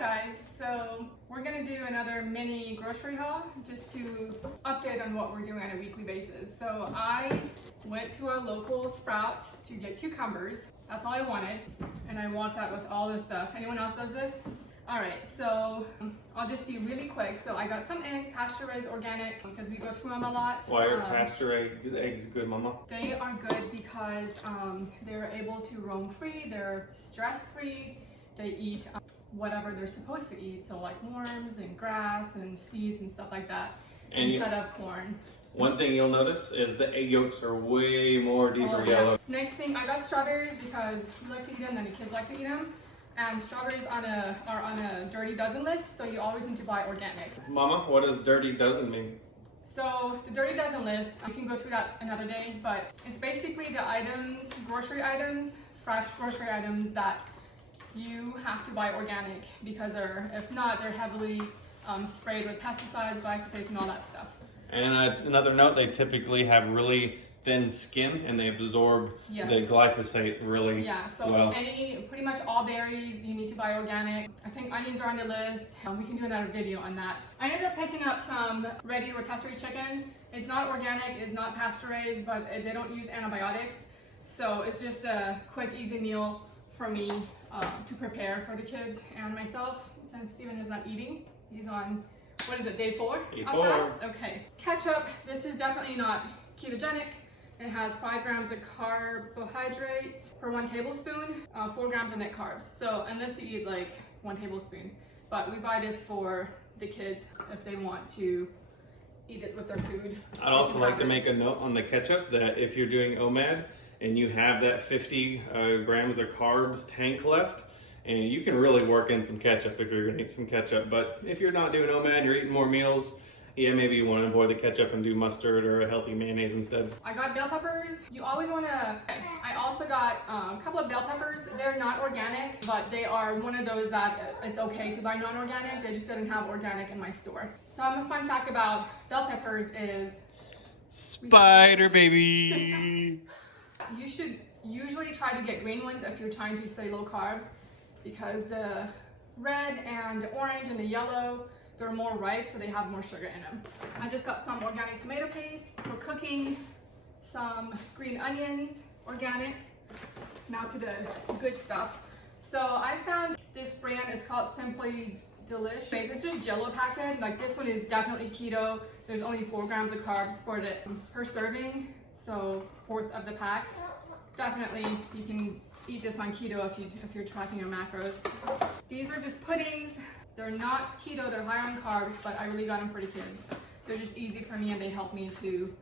guys, so we're gonna do another mini grocery haul just to update on what we're doing on a weekly basis. So I went to our local Sprouts to get cucumbers. That's all I wanted, and I walked out with all this stuff. Anyone else does this? All right, so I'll just be really quick. So I got some eggs, pasture-raised organic, because we go through them a lot. Why are pasture-raised eggs good, Mama? They are good because they're able to roam free, they're stress-free, they eat whatever they're supposed to eat, so like worms and grass and seeds and stuff like that, and instead of corn. One thing you'll notice is the egg yolks are way more deeper yellow. Next thing, I got strawberries because we like to eat them and the kids like to eat them. And strawberries are on a dirty dozen list, so you always need to buy organic. Mama, what does dirty dozen mean? So the dirty dozen list, we can go through that another day, but it's basically the items, grocery items, fresh grocery items that you have to buy organic because if not, they're heavily sprayed with pesticides, glyphosates, and all that stuff. And another note, they typically have really thin skin and they absorb the glyphosate really well. Pretty much all berries you need to buy organic. I think onions are on the list. We can do another video on that. I ended up picking up some ready rotisserie chicken. It's not organic, it's not pasture raised, but they don't use antibiotics. So it's just a quick, easy meal for me to prepare for the kids and myself, since Steven is not eating. He's on, what is it, day 4? Day 4. Okay. Ketchup, this is definitely not ketogenic. It has 5 grams of carbohydrates per 1 tablespoon, 4 grams of net carbs. So unless you eat like 1 tablespoon, but we buy this for the kids if they want to eat it with their food. I'd also like to make a note on the ketchup that if you're doing OMAD and you have that 50 grams of carbs tank left, and you can really work in some ketchup if you're gonna eat some ketchup. But if you're not doing OMAD, you're eating more meals, yeah, maybe you want to avoid the ketchup and do mustard or a healthy mayonnaise instead. I got bell peppers. You always want to... I also got a couple of bell peppers. They're not organic, but they are one of those that it's okay to buy non-organic. They just didn't have organic in my store. Some fun fact about bell peppers is... Spider baby! You should usually try to get green ones if you're trying to stay low carb, because the red and the orange and the yellow, they're more ripe, so they have more sugar in them. I just got some organic tomato paste for cooking, some green onions, organic. Now to the good stuff. So I found this brand is called Simply Delish. It's just Jello packet. Like this one is definitely keto. There's only 4 grams of carbs per serving, so 1/4 of the pack. Definitely you can eat this on keto if you're tracking your macros. These are just puddings. They're not keto, they're higher on carbs, but I really got them for the kids. They're just easy for me and they help me to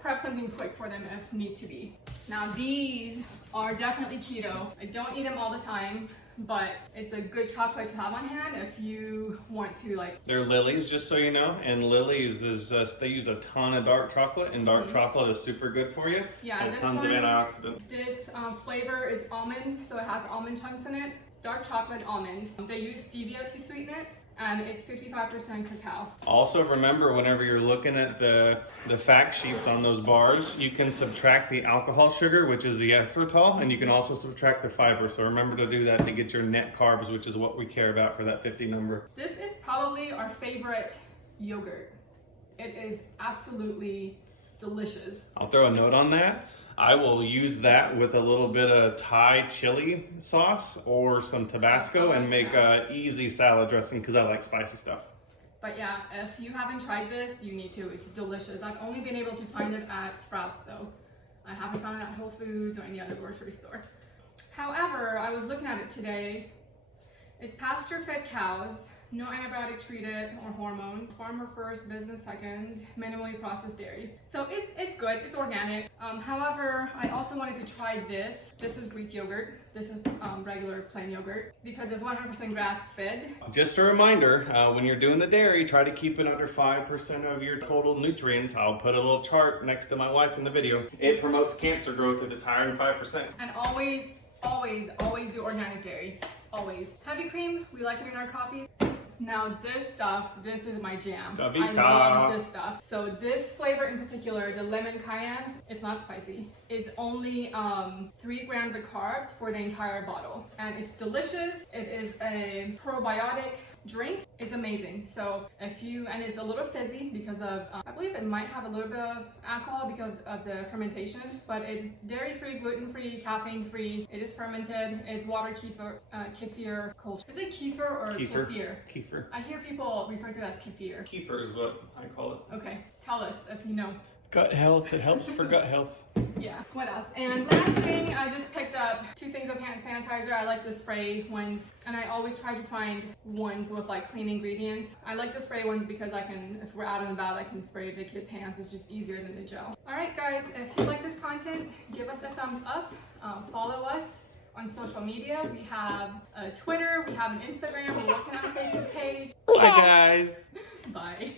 prep something quick for them if need to be. Now these are definitely keto. I don't eat them all the time, but it's a good chocolate to have on hand if you want to like... They're Lily's, just so you know, and Lily's is just, they use a ton of dark chocolate, and dark chocolate is super good for you. Yeah, it has tons of antioxidants. This flavor is almond, so it has almond chunks in it. Dark chocolate almond. They use stevia to sweeten it, and it's 55% cacao. Also remember, whenever you're looking at the fact sheets on those bars, you can subtract the alcohol sugar, which is the erythritol, and you can also subtract the fiber. So remember to do that to get your net carbs, which is what we care about for that 50 number. This is probably our favorite yogurt. It is absolutely delicious. I'll throw a note on that. I will use that with a little bit of Thai chili sauce or some Tabasco and make an easy salad dressing because I like spicy stuff. But yeah, if you haven't tried this, you need to. It's delicious. I've only been able to find it at Sprouts though. I haven't found it at Whole Foods or any other grocery store. However, I was looking at it today. It's pasture-fed cows, no antibiotic treated or hormones, farmer first, business second, minimally processed dairy. So it's good, it's organic. However, I also wanted to try this. This is Greek yogurt. This is regular plain yogurt because it's 100% grass-fed. Just a reminder, when you're doing the dairy, try to keep it under 5% of your total nutrients. I'll put a little chart next to my wife in the video. It promotes cancer growth if it's higher than 5%. And always do organic dairy. Always. Heavy cream, we like it in our coffees. Now this stuff, this is my jam. Davita. I love this stuff. So this flavor in particular, the lemon cayenne, it's not spicy. It's only 3 grams of carbs for the entire bottle. And it's delicious. It is a probiotic drink. It's amazing. So and it's a little fizzy because of, I believe it might have a little bit of alcohol because of the fermentation, but it's dairy-free, gluten-free, caffeine-free. It is fermented. It's water kefir culture. Is it kefir or kefir? Kefir. I hear people refer to it as kefir. Kefir is what I call it. Okay, tell us if you know. Gut health. It helps for gut health. Yeah, what else? And last thing, I just picked up 2 things of hand sanitizer. I like to spray ones, and I always try to find ones with like clean ingredients. I like to spray ones because if we're out and about, I can spray the kids' hands. It's just easier than the gel. All right, guys, if you like this content, give us a thumbs up. Follow us on social media. We have a Twitter, we have an Instagram, we're working on a Facebook page. Bye, guys. Bye.